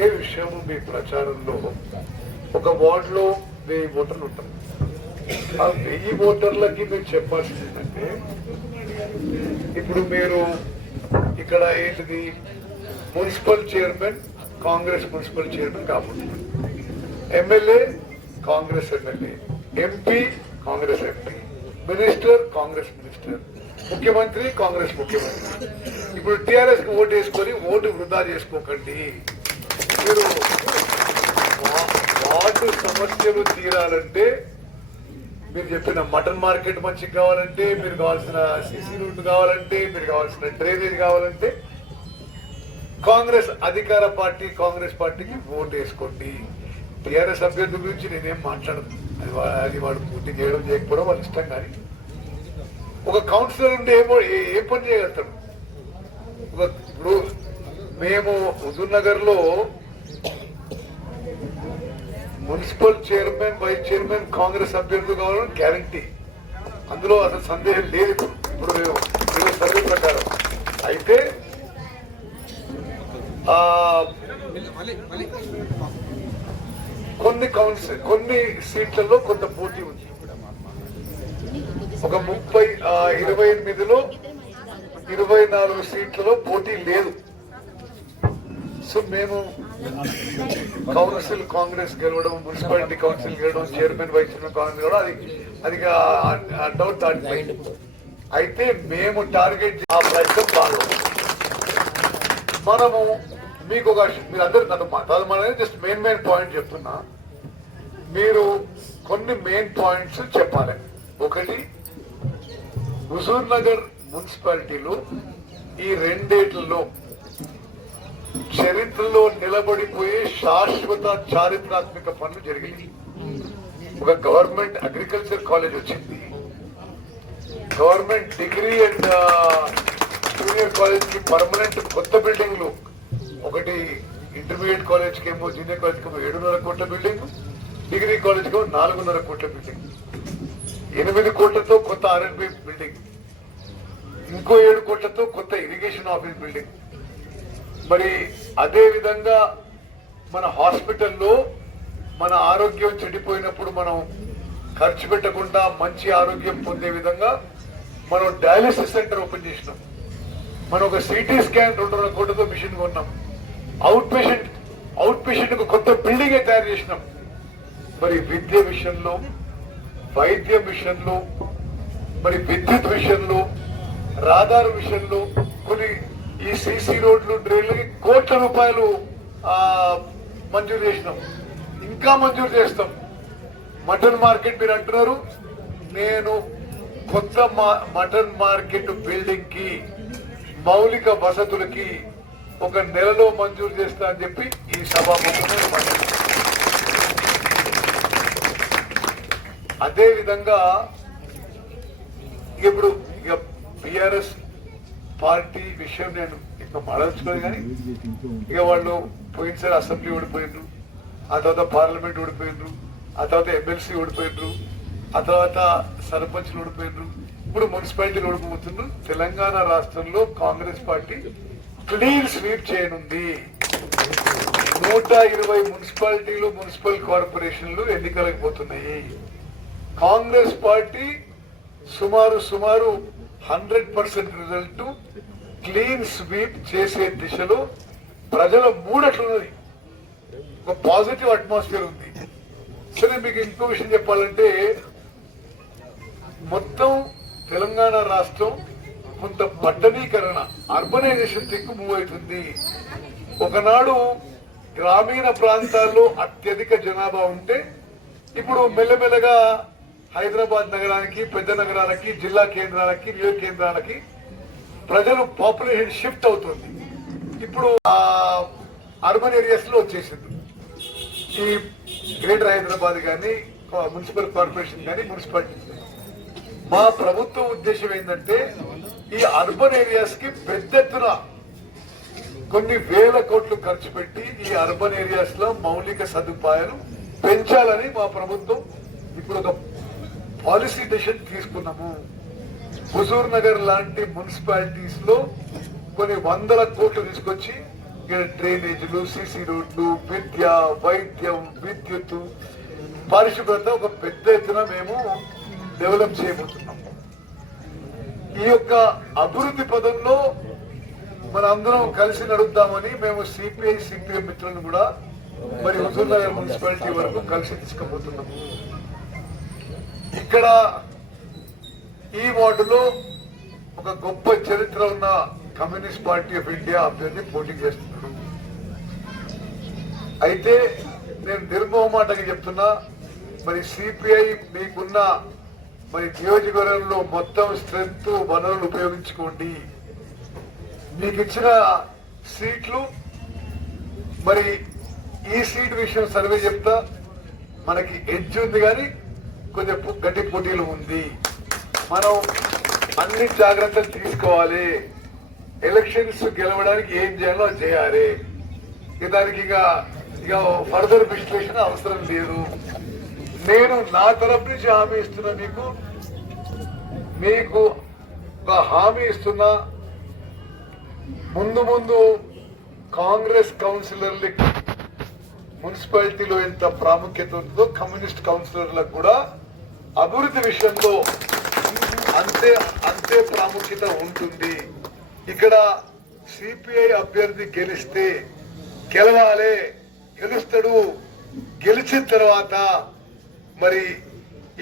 ఒకే విషయం మీ ప్రచారంలో ఒక వార్డులో వెయ్యి ఓటర్లు ఉంటారు. ఆ వెయ్యి ఓటర్లకి మీరు చెప్పాల్సింది ఏంటంటే ఇప్పుడు మీరు ఇక్కడ ఏంటిది municipal chairman Congress municipal chairman కాబట్టి MLA Congress MLA MP Congress MP minister Congress minister ముఖ్యమంత్రి కాంగ్రెస్ ముఖ్యమంత్రి. ఇప్పుడు టీఆర్ఎస్ ఓటు వేసుకొని ఓటు వృధా చేసుకోకండి. మీరు వార్డు సమస్యలు తీరాలంటే మీరు చెప్పిన మటన్ మార్కెట్ మంచిగా కావాలంటే మీరు కావాల్సిన సిసి రోడ్డు కావాలంటే మీరు కావాల్సిన డ్రైనేజ్ కావాలంటే కాంగ్రెస్ అధికార పార్టీ కాంగ్రెస్ పార్టీకి ఓటు వేసుకోండి. టీఆర్ఎస్ అభ్యర్థి గురించి నేనేం మాట్లాడదు అది అది వాడు పూర్తి చేయడం చేయకపోవడం వాళ్ళు ఇష్టం కానీ ఒక కౌన్సిలర్ ఉంటే ఏమో ఏ- ఏ పని చేయగలుగుతాడు? ఇప్పుడు మేము హుజూర్ నగర్లో municipal chairman vice chairman Congress అభ్యర్థులు కావాలని గ్యారంటీ. అందులో అసలు సందేహం లేదు ఇప్పుడు. మేము మేము సర్వే ప్రకారం. అయితే కొన్ని కౌన్సిల్ కొన్ని సీట్లలో కొంత పోటీ ఉంది. ఒక ముప్పై ఇరవై ఎనిమిదిలో ఇరవై నాలుగు సీట్లలో పోటీ లేదు. సో మేము కౌన్సిల్ కాంగ్రెస్ గెలవడం మున్సిపాలిటీ కౌన్సిల్ గెలవడం చైర్మన్ వైస్ చైర్మన్ కాంగ్రెస్ గెలవడం అది అది డౌట్ దాటిపోయింది. అయితే మేము టార్గెట్ ఆ ప్రయత్నం బాగా మనము మీకు ఒక మీరు అందరు నన్ను మాట్లాడమనేది జస్ట్ మెయిన్ మెయిన్ పాయింట్ చెప్తున్నా. మీరు కొన్ని మెయిన్ పాయింట్స్ చెప్పాలి. ఒకటి హుజూర్ నగర్ మున్సిపాలిటీలో ఈ రెండేళ్ళలో చరిత్రలో నిలబడిపోయే శాశ్వత చారిత్రాత్మక పనులు జరిగాయి. ఒక గవర్నమెంట్ అగ్రికల్చర్ కాలేజ్ వచ్చింది. గవర్నమెంట్ డిగ్రీ అండ్ జూనియర్ కాలేజ్కి పర్మనెంట్ కొత్త బిల్డింగ్లు. ఒకటి ఇంటర్మీడియట్ కాలేజ్కి ఏమో జూనియర్ కాలేజ్కి ఏమో ఏడున్నర కోట్ల బిల్డింగ్. డిగ్రీ కాలేజ్కి నాలుగున్నర కోట్ల బిల్డింగ్. ఎనిమిది కోట్లతో కొత్త ఆర్ఎన్బి బిల్డింగ్. ఇంకో ఏడు కోట్లతో కొత్త ఇరిగేషన్ ఆఫీస్ బిల్డింగ్. మరి అదే విధంగా మన హాస్పిటల్లో మన ఆరోగ్యం చెడిపోయినప్పుడు మనం ఖర్చు పెట్టకుండా మంచి ఆరోగ్యం పొందే విధంగా మనం డయాలిసిస్ సెంటర్ ఓపెన్ చేసినాం. మనం ఒక సిటీ స్కాన్ రెండున్నర కోట్లతో మిషన్ కొన్నాం. అవుట్ పేషెంట్ అవుట్ పేషెంట్ కొత్త బిల్డింగ్ తయారు చేసినాం. మరి విద్య విషయంలో వైద్యం విషయంలో మరి విద్యుత్ విషయంలో రాదారు విషయంలో కొన్ని ఈ సీసీ రోడ్లు డ్రైన్లకి కోట్ల రూపాయలు మంజూరు చేసినాం. ఇంకా మంజూరు చేస్తాం. మటన్ మార్కెట్ మీరు అంటున్నారు. నేను కొత్త మా- మటన్ మార్కెట్ బిల్డింగ్కి మౌలిక వసతులకి ఒక నెలలో మంజూరు చేస్తా అని చెప్పి ఈ సభాముఖంలో అదేవిధంగా ఇప్పుడు ఇక బీఆర్ఎస్ పార్టీ విషయం నేను ఇంకా మాట్లాడుకోలేదు కానీ ఇక వాళ్ళు పోయినసారి అసెంబ్లీ ఓడిపోయిండ్రు ఆ తర్వాత పార్లమెంట్ ఓడిపోయిండ్రు ఆ తర్వాత ఎమ్మెల్సీ ఓడిపోయిండ్రు ఆ తర్వాత సర్పంచ్లు ఓడిపోయిండ్రు ఇప్పుడు మున్సిపాలిటీలు ఓడిపోతున్నారు తెలంగాణ రాష్ట్రంలో కాంగ్రెస్ పార్టీ క్లీన్ స్వీప్ చేయనుంది. నూట ఇరవై మున్సిపాలిటీలు మున్సిపల్ కార్పొరేషన్లు ఎన్నికలకు పోతున్నాయి. కాంగ్రెస్ పార్టీ సుమారు సుమారు hundred percent result clean sweep చేసే దిశలో ప్రజల మూడట్లున్నది. ఒక పాజిటివ్ అట్మాస్ఫియర్ ఉంది. సరే మీకు ఇంకో విషయం చెప్పాలంటే మొత్తం తెలంగాణ రాష్ట్రం కొంత పట్టణీకరణ అర్బనైజేషన్ దిక్కు మూవ్ అవుతుంది. ఒకనాడు గ్రామీణ ప్రాంతాల్లో అత్యధిక జనాభా ఉంటే ఇప్పుడు మెల్లమెల్లగా హైదరాబాద్ నగరానికి పెద్ద నగరాలకి జిల్లా కేంద్రాలకి నియోజక కేంద్రాలకి ప్రజలు పాపులేషన్ షిఫ్ట్ అవుతుంది. ఇప్పుడు ఆ అర్బన్ ఏరియాస్లో వచ్చేసింది. ఈ గ్రేటర్ హైదరాబాద్ కానీ మున్సిపల్ కార్పొరేషన్ కానీ మున్సిపాలిటీ. మా ప్రభుత్వ ఉద్దేశం ఏంటంటే ఈ అర్బన్ ఏరియాస్కి పెద్ద ఎత్తున కొన్ని వేల కోట్లు ఖర్చు పెట్టి ఈ అర్బన్ ఏరియాస్లో మౌలిక సదుపాయాలు పెంచాలని మా ప్రభుత్వం ఇప్పుడు ఒక పాలసీ డెసిషన్ తీసుకున్నాము. హుజూర్ నగర్ లాంటి మున్సిపాలిటీస్లో కొన్ని వందల కోట్లు తీసుకొచ్చి ఇక్కడ డ్రైనేజీలు సిసి రోడ్లు విద్య వైద్యం విద్యుత్ పరిశుభ్రత ఒక పెద్ద ఎత్తున మేము డెవలప్ చేయబోతున్నాం. ఈ యొక్క అభివృద్ధి పదంలో మన అందరం కలిసి నడుద్దామని మేము సిపిఐ సిపిఎం మిత్రులను కూడా మరి హుజూర్ నగర్ మున్సిపాలిటీ వరకు కలిసి తీసుకుపోతున్నాము ఇక్కడ ఈ వార్డులో ఒక గొప్ప చరిత్ర ఉన్న కమ్యూనిస్ట్ పార్టీ ఆఫ్ ఇండియా అభ్యర్థి పోటీ చేస్తున్నాడు. అయితే నేను నిర్మోహమాటగా చెప్తున్నా మరి సిపిఐ మీకున్న మరి నియోజకవర్గంలో మొత్తం స్ట్రెంగ్త్ వనరులు ఉపయోగించుకోండి. మీకు ఇచ్చిన సీట్లు మరి ఈ సీట్ విషయం సర్వే చెప్తా మనకి ఎడ్జ్ ఉంది కానీ కొంచెం గట్టి పోటీలు ఉంది. మనం అన్ని జాగ్రత్తలు తీసుకోవాలి. ఎలక్షన్స్ గెలవడానికి ఏం చేయాలో అది చేయాలి. దానికి ఇక ఇక ఫర్దర్ విశ్లేషణ అవసరం లేదు. నేను నా తరపు నుంచి హామీ ఇస్తున్నా మీకు. మీకు ఒక హామీ ఇస్తున్నా. ముందు ముందు కాంగ్రెస్ కౌన్సిలర్లకి మున్సిపాలిటీలో ఎంత ప్రాముఖ్యత ఉంటుందో కమ్యూనిస్ట్ కౌన్సిలర్లకు కూడా అభివృద్ధి విషయంలో అంతే అంతే ప్రాముఖ్యత ఉంటుంది. ఇక్కడ సిపిఐ అభ్యర్థి గెలిస్తే గెలవాలే గెలుస్తాడు. గెలిచిన తర్వాత మరి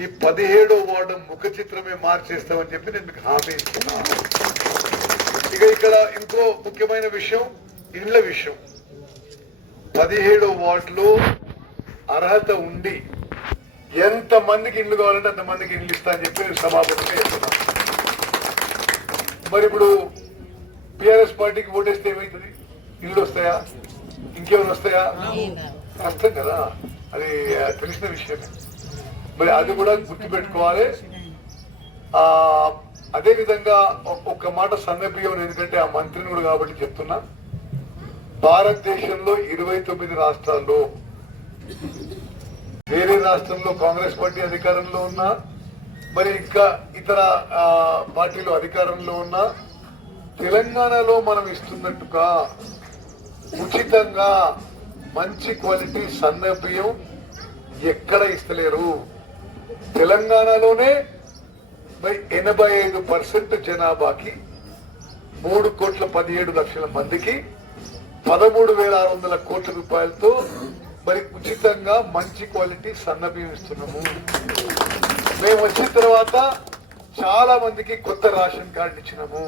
ఈ పదిహేడో వార్డు ముఖ చిత్రమే మార్చేస్తామని చెప్పి నేను మీకు హామీ ఇస్తున్నాను ఇక ఇక్కడ ఇంకో ముఖ్యమైన విషయం ఇండ్ల విషయం. పదిహేడో వార్డులో అర్హత ఉండి ఎంత మందికి ఇండ్లు కావాలంటే అంత మందికి ఇండ్లు ఇస్తా అని చెప్పి నేను సభాపతిగా చెప్తున్నా. మరి ఇప్పుడు టిఆర్ఎస్ పార్టీకి ఓటేస్తే ఏమవుతుంది ఇల్లు వస్తాయా? ఇంకేమైనా వస్తాయా? కష్టం కదా. అది తెలిసిన విషయమే. మరి అది కూడా గుర్తుపెట్టుకోవాలి. ఆ అదే విధంగా ఒక్క మాట సందర్భం ఎందుకంటే ఆ మంత్రిని కూడా కాబట్టి చెప్తున్నా. భారతదేశంలో ఇరవై తొమ్మిది రాష్ట్రాల్లో వేరే రాష్ట్రంలో కాంగ్రెస్ పార్టీ అధికారంలో ఉన్నా మరి ఇంకా ఇతర పార్టీలు అధికారంలో ఉన్నా తెలంగాణలో మనం ఇస్తున్నట్టుగా ఉచితంగా మంచి క్వాలిటీ సన్న బియ్యం ఎక్కడ ఇస్తలేరు. తెలంగాణలోనే మరి ఎనభై ఐదు పర్సెంట్ జనాభాకి మూడు కోట్ల పదిహేడు లక్షల మందికి పదమూడు వేల ఆరు వందల కోట్ల రూపాయలతో మరి ఉచితంగా మంచి క్వాలిటీ సన్న బియ్యం ఇస్తున్నాము. మేము వచ్చిన తర్వాత చాలా మందికి కొత్త రేషన్ కార్డు ఇచ్చినాము.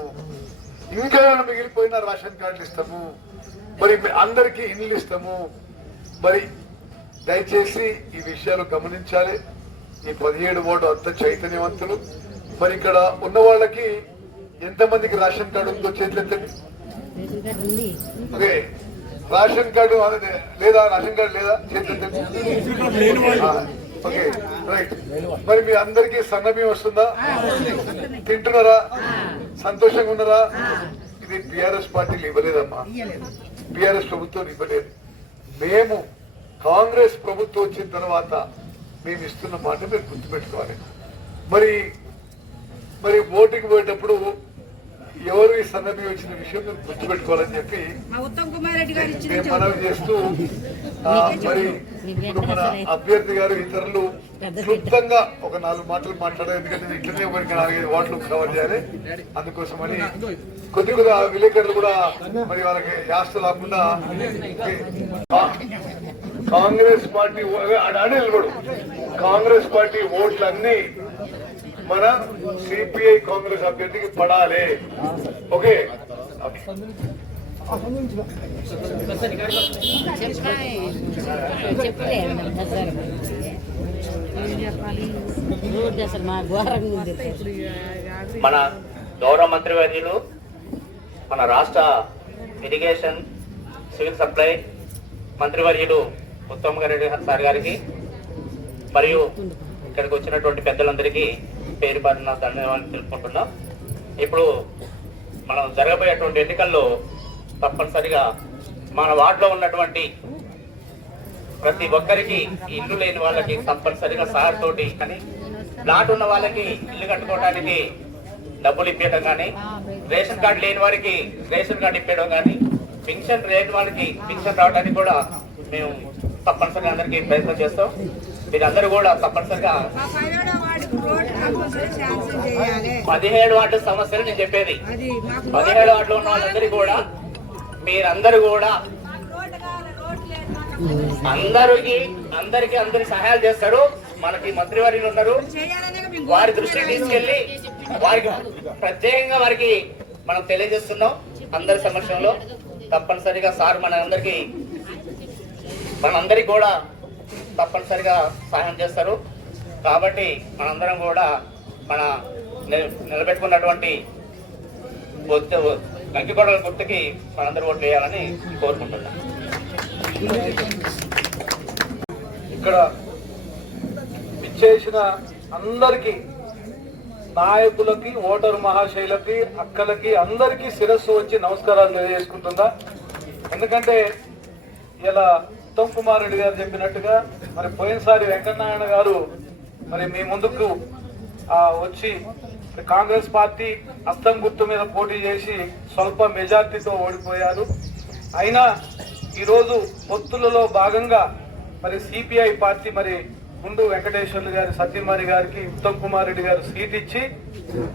ఇంకా మిగిలిపోయిన రేషన్ కార్డులు ఇస్తాము. మరి అందరికీ ఇండ్లు ఇస్తాము. మరి దయచేసి ఈ విషయాలు గమనించాలి. ఈ పదిహేడు వార్డు అంత చైతన్యవంతులు. మరి ఇక్కడ ఉన్న వాళ్ళకి ఎంతమందికి రేషన్ కార్డు ఉందో చేతులెత్తండి. ఉంది ఓకే. రేషన్ కార్డు లేదా రేషన్ కార్డు లేదా? Okay right. మరి మీ అందరికీ సన్నబియ్యం వస్తుందా? తింటున్నారా? సంతోషంగా ఉన్నారా? ఇది బిఆర్ఎస్ పార్టీలు ఇవ్వలేదమ్మా. బిఆర్ఎస్ ప్రభుత్వం ఇవ్వలేదు. మేము కాంగ్రెస్ ప్రభుత్వం వచ్చిన తర్వాత మేము ఇస్తున్న మాట మీరు గుర్తుపెట్టుకోవాలి. మరి మరి ఓటింగ్ పోయేటప్పుడు ఎవరు ఈ సన్నబి వచ్చిన విషయం గుర్తుపెట్టుకోవాలని చెప్పి మా ఉత్తమ్ కుమార్ రెడ్డి గారు ఇచ్చిన మేము మనవి చేస్తూ ఆ, మరి ఇప్పుడు మన అభ్యర్థి గారు ఇతరులు క్లుప్తంగా ఒక నాలుగు మాటలు మాట్లాడారు ఎందుకంటే ఇట్లనే ఒకరికి నాలుగైదు ఓట్లు కవర్ చేయాలి అందుకోసమని కొద్ది కొద్దిగా విలేకరులు కూడా మరి వాళ్ళకి యాస్త లేకుండా కాంగ్రెస్ పార్టీ ఓ- అదే అడే నిలబడు కాంగ్రెస్ పార్టీ ఓట్లన్నీ మన సిపిఐ కాంగ్రెస్ అభ్యర్థికి పడాలి. ఓకే? మన గౌరవ మంత్రి వర్యులు మన రాష్ట్ర ఇరిగేషన్ సివిల్ సప్లై మంత్రివర్యులు ఉత్తమ్ రెడ్డి సార్ గారికి మరియు ఇక్కడికి వచ్చినటువంటి పెద్దలందరికీ పేరు పడిన ధన్యవాదాలు తెలుపుకుంటున్నాం. ఇప్పుడు మనం జరగబోయేటువంటి ఎన్నికల్లో తప్పనిసరిగా మన వార్డులో ఉన్నటువంటి ప్రతి ఒక్కరికి ఇల్లు లేని వాళ్ళకి తప్పనిసరిగా సార్ తోటి కానీ ప్లాట్ ఉన్న వాళ్ళకి ఇల్లు కట్టుకోవడానికి డబ్బులు ఇప్పించడం కానీ రేషన్ కార్డు లేని వారికి రేషన్ కార్డు ఇప్పించడం కానీ పెన్షన్ లేని వాళ్ళకి పెన్షన్ రావడానికి కూడా మేము తప్పనిసరిగా అందరికీ ప్రయత్నం చేస్తాం. మీరు అందరూ కూడా తప్పనిసరిగా పదిహేడు వార్డు సమస్యలు నేను చెప్పేది. పదిహేడు వార్డులో ఉన్న వాళ్ళందరికీ కూడా మీరందరూ కూడా అందరికి అందరికి అందరి సహాయాలు చేస్తారు. మనకి మంత్రివర్యులు ఉన్నారు. వారి దృష్టికి తీసుకెళ్ళి వారికి ప్రత్యేకంగా వారికి మనం తెలియజేస్తున్నాం అందరి సమక్షంలో. తప్పనిసరిగా సార్ మన అందరికి మనందరికి కూడా తప్పనిసరిగా సహాయం చేస్తారు. కాబట్టి మనందరం కూడా మన నిలబెట్టుకున్నటువంటి గంకిగొడల గుర్తుకి మనందరూ ఓట్లు వేయాలని కోరుకుంటున్నాం. ఇక్కడ విచ్చేసిన అందరికీ నాయకులకి ఓటరు మహాశైలకి అక్కలకి అందరికీ శిరస్సు వచ్చి నమస్కారాలు తెలియజేసుకుంటుందా ఎందుకంటే ఇలా ఉత్తమ్ కుమార్ రెడ్డి గారు చెప్పినట్టుగా మరి పోయినసారి వెంకటనారాయణ గారు మరి మీ ముందుకు వచ్చి కాంగ్రెస్ పార్టీ అస్తం గుర్తు మీద పోటీ చేసి స్వల్ప మెజార్టీతో ఓడిపోయారు. అయినా ఈరోజు పొత్తులలో భాగంగా మరి సిపిఐ పార్టీ మరి గుండు వెంకటేశ్వర్లు గారి సత్యమారి గారికి ఉత్తమ్ కుమార్ రెడ్డి గారు సీట్ ఇచ్చి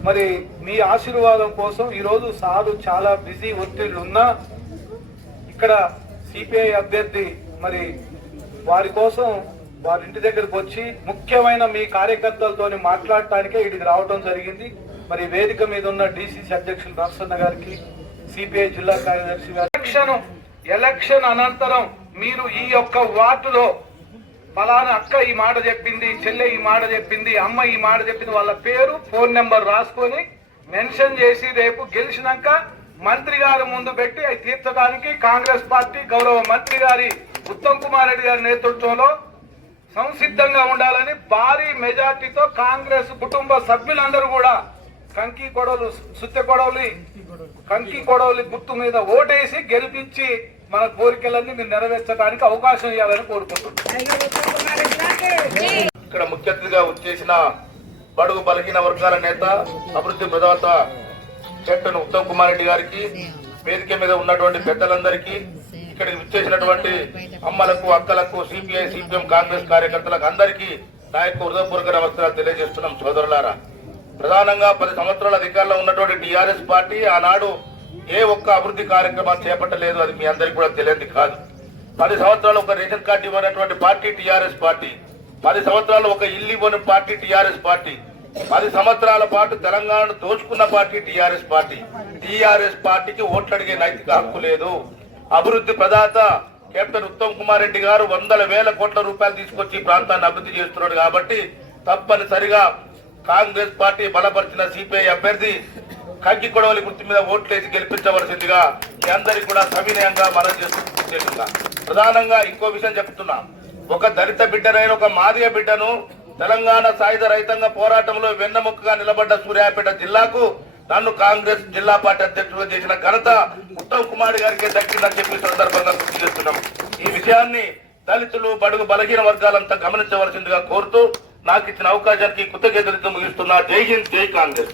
మరి మీ ఆశీర్వాదం కోసం ఈరోజు సారు చాలా బిజీ ఒత్తిళ్ళు ఉన్నా ఇక్కడ సిపిఐ అభ్యర్థి మరి వారి కోసం వారి ఇంటి దగ్గరకు వచ్చి ముఖ్యమైన మీ కార్యకర్తలతోని మాట్లాడటానికే ఇక్కడికి రావడం జరిగింది. మరి వేదిక మీద ఉన్న డిసిసి అధ్యక్షులు నరసన్న గారికి సిపిఐ జిల్లా కార్యదర్శి ఎలక్షన్ ఎలక్షన్ అనంతరం మీరు ఈ యొక్క వార్డులో ఫలానా అక్క ఈ మాట చెప్పింది చెల్లె ఈ మాట చెప్పింది అమ్మ ఈ మాట చెప్పింది వాళ్ళ పేరు ఫోన్ నెంబర్ రాసుకొని మెన్షన్ చేసి రేపు గెలిచినాక మంత్రి గారి ముందు పెట్టి అవి తీర్చడానికి కాంగ్రెస్ పార్టీ గౌరవ మంత్రి గారి ఉత్తమ్ కుమార్ రెడ్డి గారి నేతృత్వంలో సంసిద్ధంగా ఉండాలని భారీ మెజార్టీతో కాంగ్రెస్ కుటుంబ సభ్యులందరూ కూడా కంకి కొడవలు సుత్తె కొడవలి కంకి కొడవలి గుర్తు మీద ఓటేసి గెలిపించి మన కోరికలన్నీ మీరు నెరవేర్చడానికి అవకాశం ఇవ్వాలని కోరుకుంటున్నాం. ఇక్కడ ముఖ్య అతిథిగా వచ్చేసిన బడుగు బలహీన వర్గాల నేత అభివృద్ధి ప్రదాత కెప్టెన్ ఉత్తమ్ కుమార్ రెడ్డి గారికి వేదిక మీద ఉన్నటువంటి పెద్దలందరికీ ఇక్కడికి విచ్చేసినటువంటి అమ్మలకు అక్కలకు సిపిఐ సిపిఎం కాంగ్రెస్ కార్యకర్తలకు అందరికీ నా యొక్క హృదయపూర్వక నమస్కారాలు తెలియజేస్తున్నాం సోదరులారా. ప్రధానంగా పది సంవత్సరాల అధికారంలో ఉన్నటువంటి టిఆర్ఎస్ పార్టీ ఆనాడు ఏ ఒక్క అభివృద్ధి కార్యక్రమాలు చేపట్టలేదు అది మీ అందరికీ కూడా తెలియంది కాదు. పది సంవత్సరాలు ఒక రేషన్ కార్డు ఇవ్వనటువంటి పార్టీ టిఆర్ఎస్ పార్టీ పది సంవత్సరాలు ఒక ఇల్లు ఇవ్వని పార్టీ టిఆర్ఎస్ పార్టీ పది సంవత్సరాల పాటు తెలంగాణను దోచుకున్న పార్టీ టిఆర్ఎస్ పార్టీ. టిఆర్ఎస్ పార్టీకి ఓట్లు అడిగే నైతిక హక్కు లేదు. అభివృద్ధి ప్రదాత కెప్టెన్ ఉత్తమ్ కుమార్ రెడ్డి గారు వందల వేల కోట్ల రూపాయలు తీసుకొచ్చి ప్రాంతాన్ని అభివృద్ధి చేస్తున్నాడు కాబట్టి తప్పనిసరిగా కాంగ్రెస్ పార్టీ బలపరిచిన సిపిఐ అభ్యర్థి కంకి కొడవలి గుర్తు మీద ఓట్లేసి గెలిపించవలసిందిగా మీ అందరికీ కూడా సవినయంగా మనం చేస్తున్నా ప్రధానంగా ఇంకో విషయం చెప్తున్నా. ఒక దళిత బిడ్డనైన ఒక మాదిగ బిడ్డను తెలంగాణ సాయుధ రైతాంగ పోరాటంలో వెన్నముక్కగా నిలబడ్డ సూర్యాపేట జిల్లాకు నన్ను కాంగ్రెస్ జిల్లా పార్టీ అధ్యక్షుడు చేసిన ఘనత ఉత్తమ్ కుమార్ గారికి దక్కిందని చెప్పి సందర్భంగా గుర్తు చేస్తున్నాం. ఈ విషయాన్ని దళితులు బడుగు బలహీన వర్గాలంతా గమనించవలసిందిగా కోరుతూ నాకు ఇచ్చిన అవకాశానికి కృతజ్ఞతలతో ముగిస్తున్నా జై హింద్ జై కాంగ్రెస్.